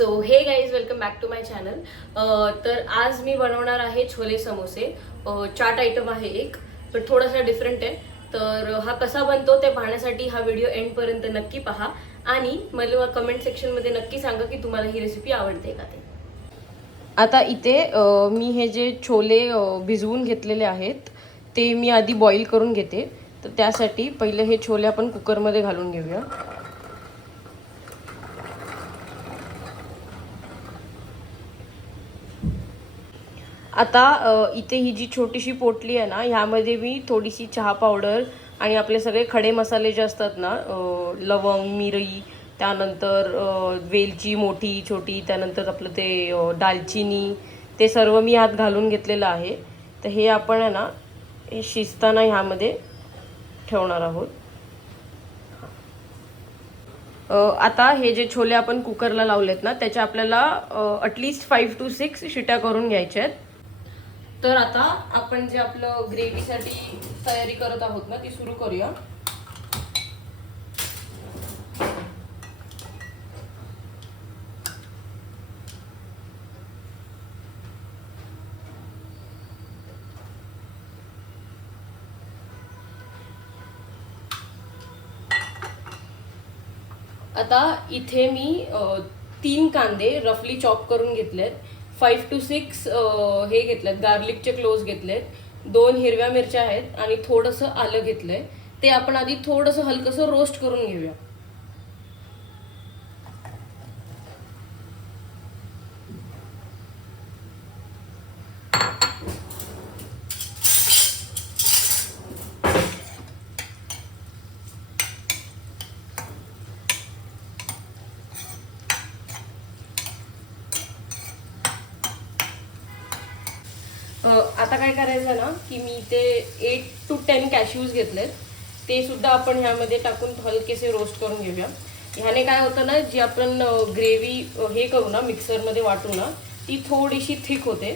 So hey guys welcome back to my channel. तर आज मी बनवणार आहे छोले समोसे। चाट आयटम आहे एक, पण थोडासा डिफरंट आहे। तर हा कसा बनतो ते पाहण्यासाठी हा व्हिडिओ एंड पर्यंत नक्की पहा आणि मला कमेंट सेक्शन मध्ये नक्की सांगा की तुम्हाला ही रेसिपी आवडते का ते। आता इथे मी हे जे छोले भिजवून घेतलेले आहेत ते मी आधी बॉईल करून घेते। तर त्यासाठी पहिले हे छोले आपण कुकरमध्ये घालून घेऊया। आता इथे ही जी छोटीशी पोटली आहे ना, ह्यामध्ये मी थोडीशी चहा पावडर आणि आपले सगळे खडे मसाले जे असतात ना, लवंग, मिरी, त्यानंतर वेलची मोठी छोटी, त्यानंतर आपलं ते दालचिनी, ते सर्व मी यात घालून घेतलेलं आहे। तर हे आपण आहे ना, हे शिजताना ह्यामध्ये ठेवणार आहोत। आता हे जे छोले आपण कुकरला लावलेत ना, त्याच्या आपल्याला ॲटलिस्ट 5 to 6 शिट्या करून घ्यायच्या आहेत। तर आता आपण जे आपलं ग्रेव्हीसाठी तयारी करत आहोत ना, ती सुरू करूया। आता इथे मी 3 कांदे रफली चॉप करून घेतलेत, 5 to 6 हे घेतलेत गार्लिकचे क्लोव्स घेतलेत, 2 हिरव्या मिरच्या आहेत आणि थोडंसं आलं घेतलंय। ते आपण आधी थोडंसं हलकंसं रोस्ट करून घेऊया। आता काय करायचं ना, की मी इथे 8 to 10 कॅश्यूज घेतलेत, ते सुद्धा आपण ह्यामध्ये टाकून हलकेसे रोस्ट करून घेऊया। ह्याने काय होतं ना, जी आपण ग्रेव्ही हे करू ना, मिक्सरमध्ये वाटू ना, ती थोडीशी थिक होते।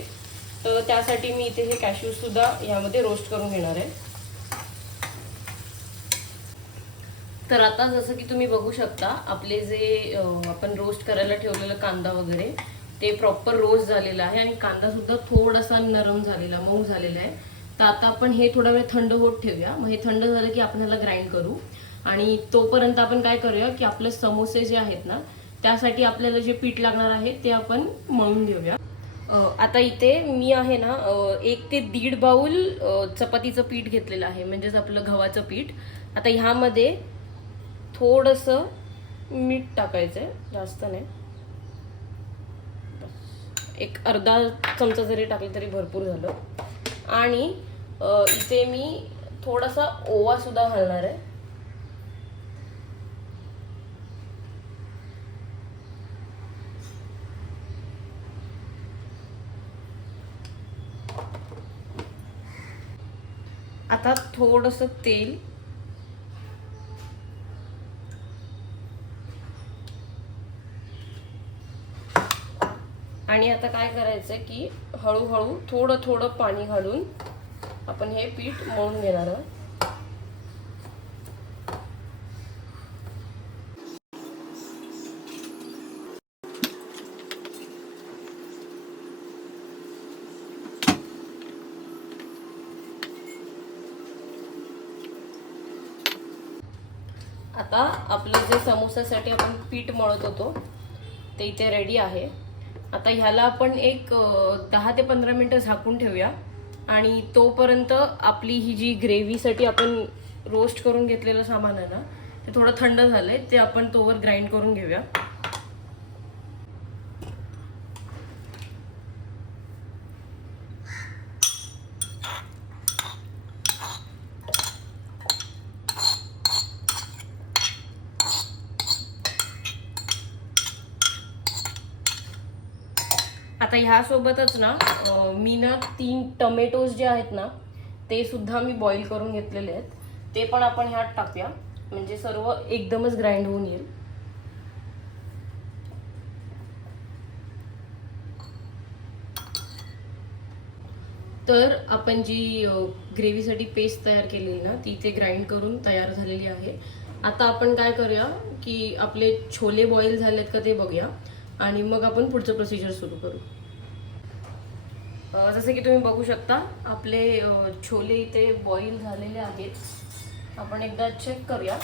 तर त्यासाठी मी इथे हे कॅश्यूज सुद्धा ह्यामध्ये रोस्ट करून घेणार आहे। तर आता जसं की तुम्ही बघू शकता, आपले जे आपण रोस्ट करायला ठेवलेलं कांदा वगैरे ते प्रॉपर रोस्ट झालेलं आहे आणि कांदा सुद्धा थोडासा नरम झालेला, मऊ झालेला आहे। तर आता आपण हे थोडा वेळ थंड होत ठेवूया। मग हे थंड झालं की आपण ह्याला ग्राइंड करू आणि तोपर्यंत आपण काय करूया की आपले समोसे जे आहेत ना, त्यासाठी आपल्याला जे पीठ लागणार आहे ते आपण मळून घेऊया। आता इथे मी आहे ना 1 ते 1.5 बाउल चपातीचं पीठ घेतलेलं आहे, म्हणजेच आपलं गव्हाचं पीठ। आता ह्यामध्ये थोडंसं मीठ टाकायचंय, जास्त नाही, एक अर्धा चमचा जरी टाकलं तरी भरपूर झालं। आणि इथे मी थोडासा ओवा सुद्धा घालणार आहे। आता थोडंसं तेल, आणि आता काय करायचंय की हळूहळू थोडं थोडं पाणी घालून आपण हे पीठ मळून घेणार आहोत। आता आपलं जे समोसासाठी आपण पीठ मळत होतो ते इथे रेडी आहे। आता ह्याला आपण एक 10 ते 15 मिनिटं झाकून ठेवूया आणि तोपर्यंत आपली ही जी ग्रेव्हीसाठी आपण रोस्ट करून घेतलेलं सामान आहे ना, ते थोडं थंड झालंय, ते आपण तोवर ग्राइंड करून घेऊया। आता ह्यासोबतच ना मी ना 3 टोमॅटोज जे आहेत ना, ते सुद्धा मी बॉईल करून घेतलेले आहेत, ते पण आपण ह्यात टाकूया, म्हणजे सर्व एकदमच ग्राइंड होऊन येईल। तर आपण जी ग्रेव्हीसाठी पेस्ट तयार केलेली ना, ती ते ग्राइंड करून तयार झालेली आहे। आता आपण काय करूया की आपले छोले बॉईल झालेत का ते बघूया। आणि मग आपण पुढचं प्रोसिजर सुरू करू. जसं की तुम्ही बघू शकता आपले छोले इथे बॉईल झालेले आहेत. आपण एकदा चेक करूया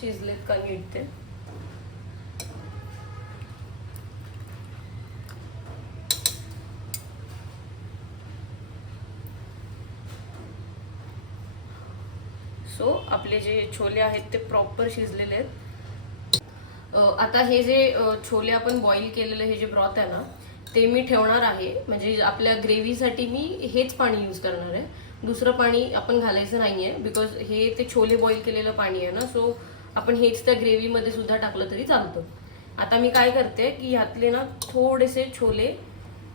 शिजलेत का नीट ते. सो आपले जे छोले आहेत ते प्रॉपर शिजलेले आहेत. आता हे जे छोले आपण बॉईल केलेले हे जे ब्रॉथ आहे ना ते मी ठेवणार आहे. म्हणजे आपल्या ग्रेव्हीसाठी मी हेच पाणी यूज करणार आहे. दुसरं पाणी आपण घालायचं नाही आहे बिकॉज हे ते छोले बॉईल केलेलं पाणी आहे ना. सो आपण हेच त्या ग्रेव्हीमध्ये सुद्धा टाकलं तरी चालतं. आता मी काय करते की ह्यातले ना थोडेसे छोले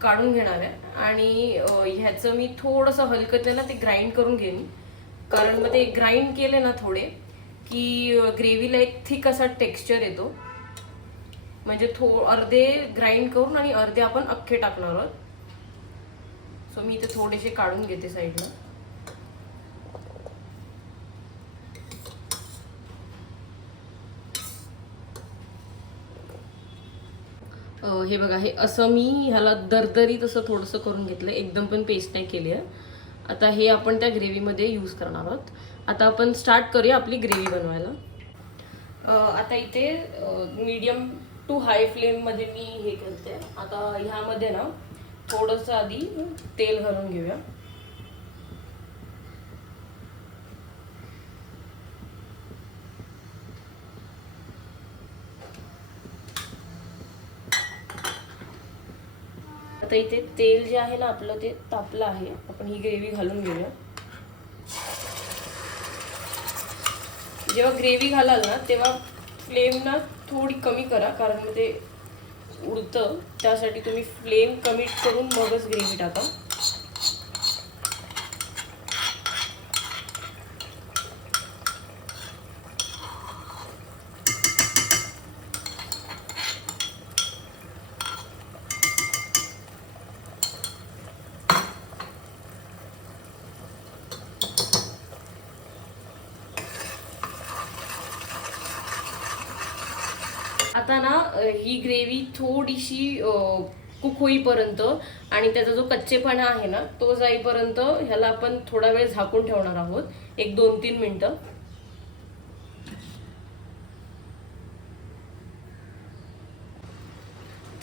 काढून घेणार आहे आणि ह्याचं मी थोडंसं हलकं त्याला ते ग्राइंड करून घेईन. कारण मग ते ग्राइंड केले ना थोडे की ग्रेव्हीला एक थिक असा टेक्स्चर येतो. म्हणजे अर्धे ग्राइंड करून आणि अर्धे आपण अख्खे टाकणार आहोत. सो मी इथे थोडेसे काढून घेते साईडला. हे बघा हे असं मी ह्याला दरदरीत असं थोडंसं करून घेतलं. एकदम पण पेस्ट नाही केली आहे. आता हे आपण त्या ग्रेव्हीमध्ये यूज करणार आहोत. आता आपण स्टार्ट करूया आपली ग्रेव्ही बनवायला. आता इथे मीडियम टू हाय फ्लेममध्ये मी हे करते. आता ह्यामध्ये ना थोडंसं आधी तेल घालून घेऊया. आता इथे तेल जे आहे ना आपलं ते तापलं आहे. आपण ही ग्रेव्ही घालून घेऊया. जेव्हा ग्रेव्ही घालाल ना तेव्हा फ्लेम ना थोडी कमी करा कारण मग ते उडतं. त्यासाठी तुम्ही फ्लेम कमी करून मगच ग्रेव्ही टाका. आता ना ही ग्रेव्ही थोडीशी कुक होईपर्यंत आणि त्याचा जो कच्चेपणा आहे ना तो जाईपर्यंत ह्याला आपण थोडा वेळ झाकून ठेवणार आहोत. एक 2-3 मिनिटं.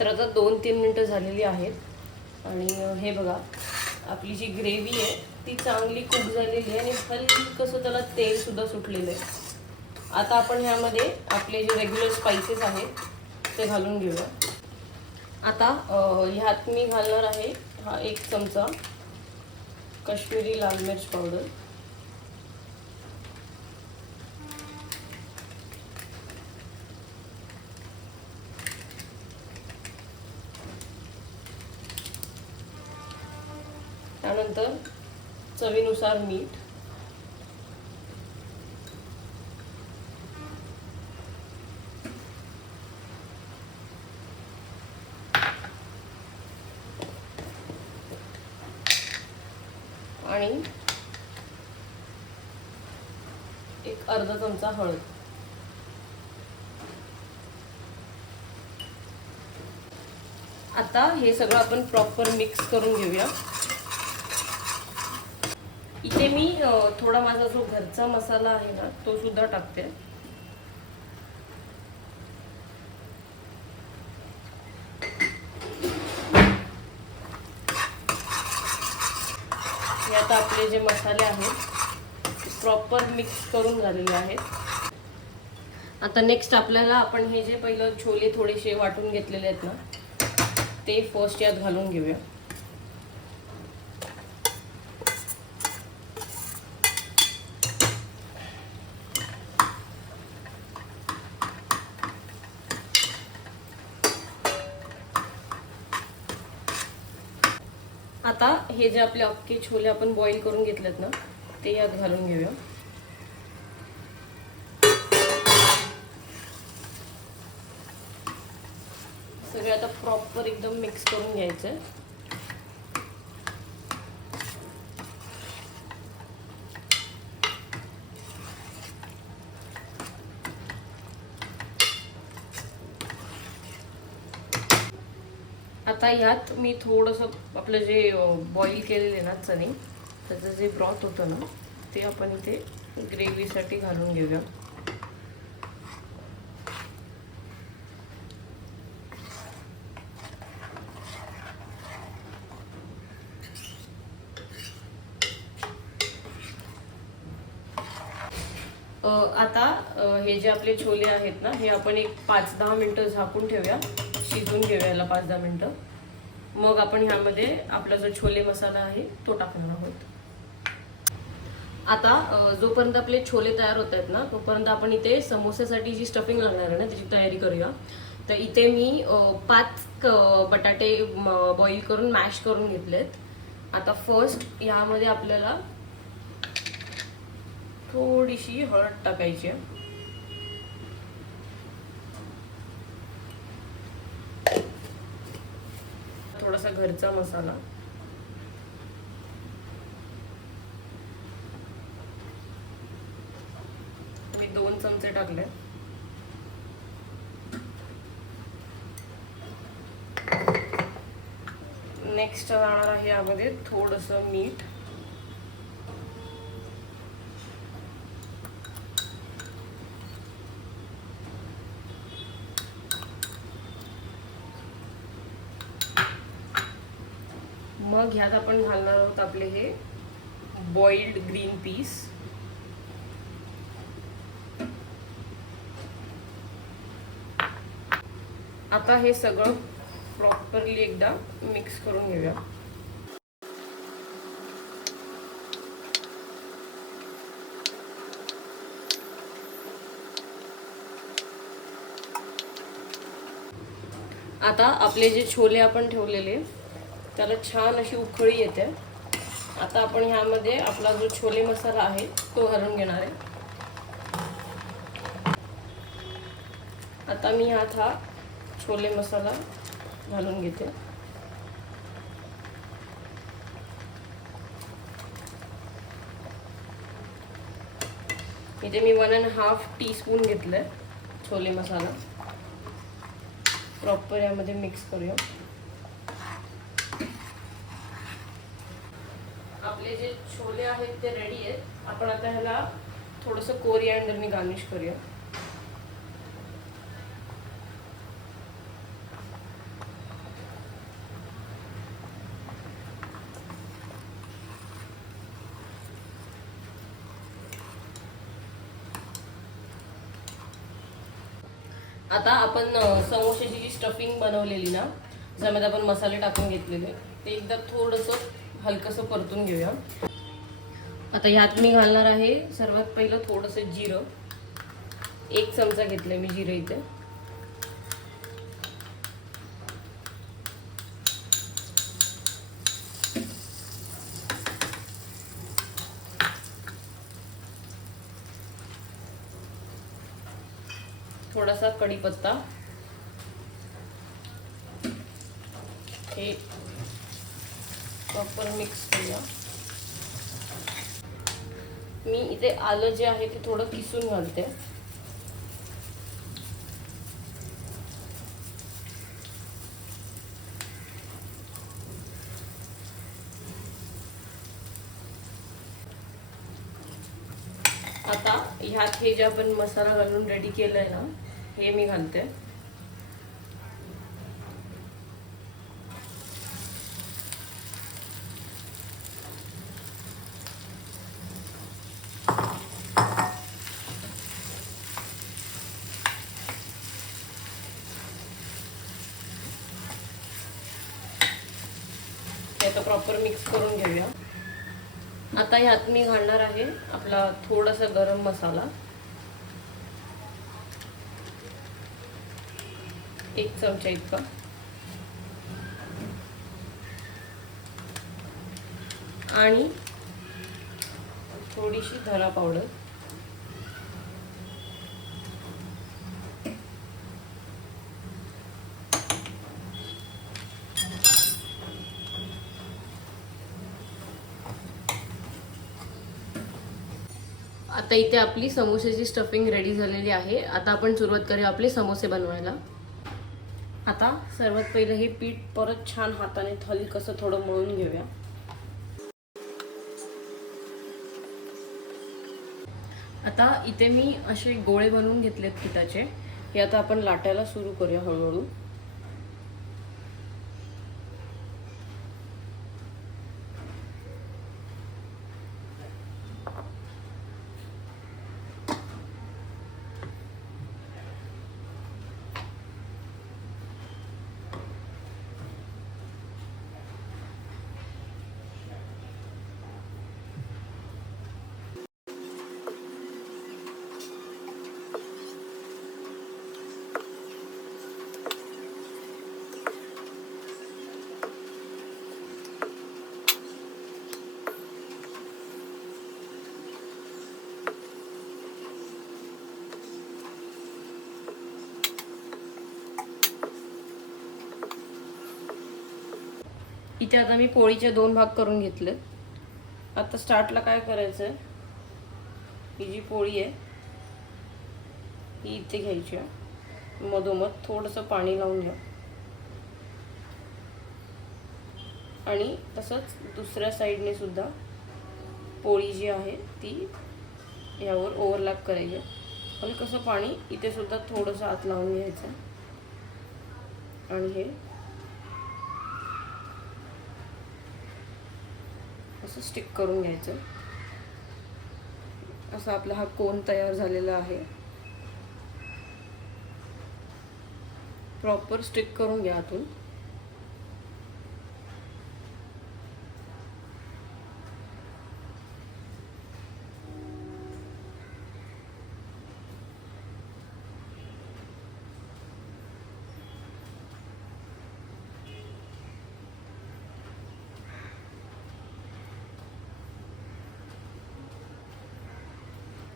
तर आता 2-3 मिनिटं झालेली आहेत आणि हे बघा आपली जी ग्रेव्ही आहे ती चांगली कुक झालेली आहे आणि हलकंसं त्याला तेल सुद्धा सुटलेलं आहे. आता आपण ह्यामध्ये आपले जे रेग्युलर स्पाइसेस आहेत ते घालून घेऊया. आता ह्यात मी घालणार आहे हा 1 चमचा काश्मीरी लाल मिर्च पावडर. त्यानंतर चवीनुसार मीठ. आणि एक अर्धा चमचा हळद. आता हे सगळं आपण प्रॉपर मिक्स करून घेऊया. इथे मी थोडा माझा जो घरचा मसाला आहे ना तो सुद्धा टाकते. हे आता आपले जे मसाले आहेत प्रॉपर मिक्स करून झालेले आहेत. आता नेक्स्ट आपल्याला आपण हे जे पहिलं छोले थोडेसे वाटून घेतलेले आहेत ना ते फर्स्ट यात घालून घेऊया. आता हे जे आपले अख्खे छोले आपण बॉईल करून घेतलेत ना ते यात घालून घेऊया. सगळे आता प्रॉपर एकदम मिक्स करून घ्यायचं. आता ह्यात मी थोडंसं आपलं जे बॉईल केलेले ना चणे, त्याचं जे ब्रॉथ होतं ना ते आपण इथे ग्रेव्हीसाठी घालून घेऊया. आता हे जे आपले छोले आहेत ना, हे आपण एक 5-10 मिनटं झाकून ठेवूया, शिजून घेऊया याला 5-10 मिनटं. मग आपण ह्यामध्ये आपला जो छोले मसाला आहे तो टाकणार आहोत. आता जोपर्यंत आपले छोले तयार होत आहेत ना, तोपर्यंत आपण इथे समोसेसाठी जी स्टफिंग लागणार आहे ना त्याची तयारी करूया. तर इथे मी 5 बटाटे बॉईल करून मॅश करून घेतलेत. आता फर्स्ट ह्यामध्ये आपल्याला थोडीशी हळद टाकायची आहे. थोडासा घरचा मसाला, मी 2 चमचे टाकले. नेक्स्ट राहणार आहे यामध्ये थोडंसं मीठ, मग ह्यात आपण घालणार आहोत आपले हे बॉइल्ड ग्रीन पीस. आता हे सगळं प्रॉपरली एकदा मिक्स करून घेऊया. आता आपले जे छोले आपण ठेवलेले त्याला छान अशी उकळी येते. आता आपण ह्यामध्ये आपला जो छोले मसाला आहे तो घालून घेणार आहे. आता मी ह्यात हा छोले मसाला घालून घेते. इथे मी 1.5 टीस्पून घेतलंय छोले मसाला. प्रॉपर यामध्ये मिक्स करूया. आपले जे छोले आहेत ते रेडी आहेत. आपण आता ह्याला थोडंसं कोरिएंडरने गार्निश करूया. आता आपण समोशाची जी स्टफिंग बनवलेली ना, ज्यामध्ये आपण मसाले टाकून घेतलेले, ते एकदा थोडंसं हलकंसं परतून घेऊया. आता ह्यात मी घालणार आहे सर्वात पहिलं थोडंसं जिरं. 1 चमचा घेतलंय मी जिरं इथे. थोडासा कढीपत्ता. हे प्रॉपर मिक्स करूया. मी इथे आलं जे आहे ते थोडं किसून घालते. आता ह्यात हे जे आपण मसाला घालून रेडी केलंय ना, हे मी घालते. आता प्रॉपर मिक्स करून घेऊया. आता ह्यात मी घालणार आहे आपला थोडासा गरम मसाला, 1 चमचा इतका. आणि थोडीशी धना पावडर. आता इथे आपली समोसेची स्टफिंग रेडी झालेली आहे. आता आपण सुरुवात करूया आपले समोसे बनवायला. आता सर्वात पहिलं हे पीठ परत छान हाताने हलकसं थोडं मळून घेऊया. आता इथे मी असे गोळे बनवून घेतलेत पिठाचे. हे आता आपण लाटायला सुरू करूया हळूहळू. इथे आता मी पोळीचे 2 भाग करून घेतले. आता स्टार्टला काय करायचं आहे, ही जी पोळी आहे ही इथे घ्यायची आहे. मधोमध थोडंसं पाणी लावून घ्या आणि तसंच दुसऱ्या साईडने सुद्धा पोळी जी आहे ती यावर ओव्हरलॅप करायची. हलकसं पाणी इथे सुद्धा थोडंसं आत लावून घ्यायचं आणि हे असं स्टिक करून घ्यायचं. असा आपला हा कोन तयार झालेला आहे. प्रॉपर स्टिक करून घ्या आतून.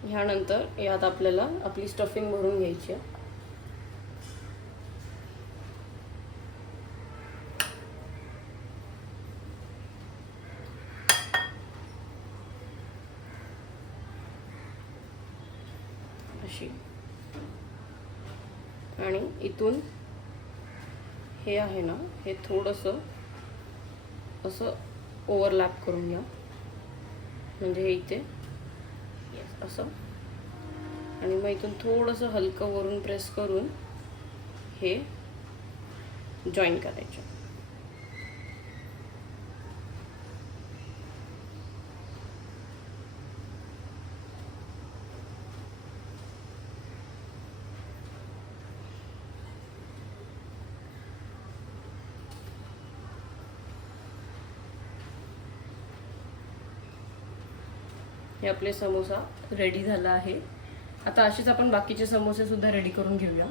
ह्यानंतर यात आपल्याला आपली स्टफिंग भरून घ्यायची आहे. अशी आणि इथून हे आहे ना, हे थोडंसं असं ओव्हरलॅप करून घ्या. म्हणजे हे इथे असं आणि मग इथून थोडंसं हलकं वरून प्रेस करून हे जॉईन करायचं. हे आपले समोसा रेडी झाला आहे. आता असेच आपण बाकीचे समोसे सुद्धा रेडी करून घेऊया.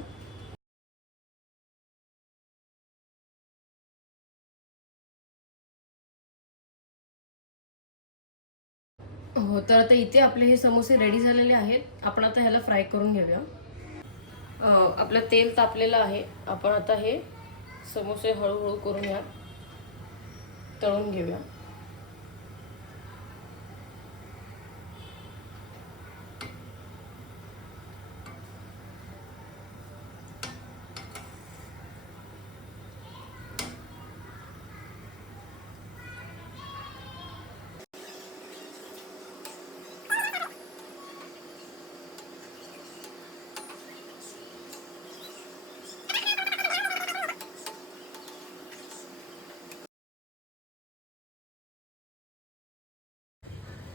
हो, तर आता इथे आपले हे समोसे रेडी झालेले आहेत. आपण आता ह्याला फ्राय करून घेऊया. आपलं तेल तापलेलं आहे. आपण आता हे समोसे हळूहळू करून यात तळून घेऊया.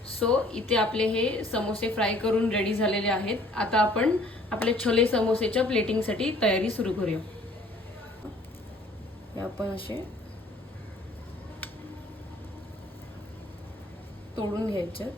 सो इथे आपले हे समोसे फ्राय करून रेडी झालेले आहेत. आता आपण आपले छोले समोसेच्या प्लेटिंगसाठी तयारी सुरू करूया. हे आपण असे तोडून घ्यायचे.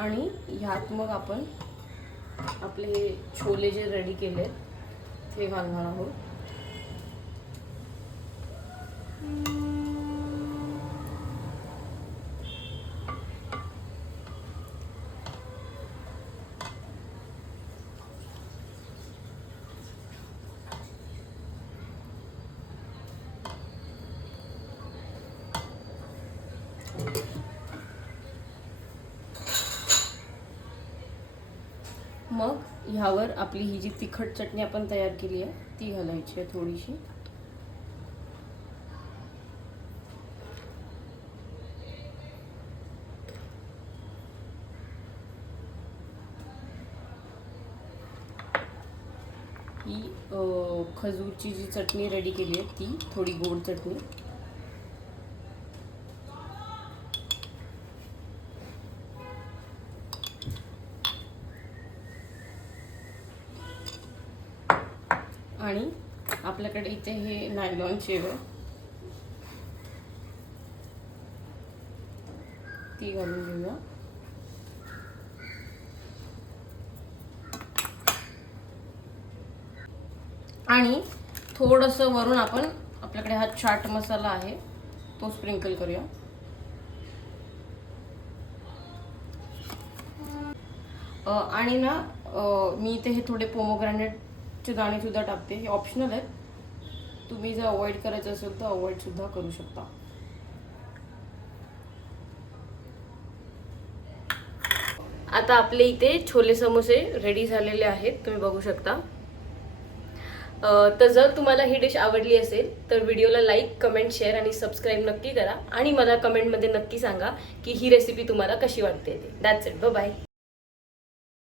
आणि ह्यात मग आपण आपले छोले जे रेडी केले ते घालणार आहोत. मग ह्यावर आपली ही जी तिखट चटणी आपण तयार केली आहे ती घालायची आहे थोडीशी. ही खजूरची जी चटणी रेडी केली आहे ती थोडी गोड चटणी. आणि आपल्याकडे इथे हे नायलॉन शेव आहे ती घालून घेऊया. आणि थोडंसं वरून आपण आपल्याकडे हा चाट मसाला आहे तो स्प्रिंकल करूया. आणि ना मी इथे हे थोडे पोमोग्रॅनेटचे दाणे सुद्धा टाकते. हे ऑप्शनल आहे, तुम्ही जर अवॉइड करायचं असेल तर अवॉइड सुद्धा करू शकता. आता आपले इथे छोले समोसे रेडी झालेले आहेत, तुम्ही बघू शकता. तर जर तुम्हाला ही डिश आवडली असेल तर व्हिडिओला लाईक, कमेंट, शेअर आणि सबस्क्राईब नक्की करा. आणि मला कमेंटमध्ये नक्की सांगा की ही रेसिपी तुम्हाला कशी वाटते. That's it. Bye bye.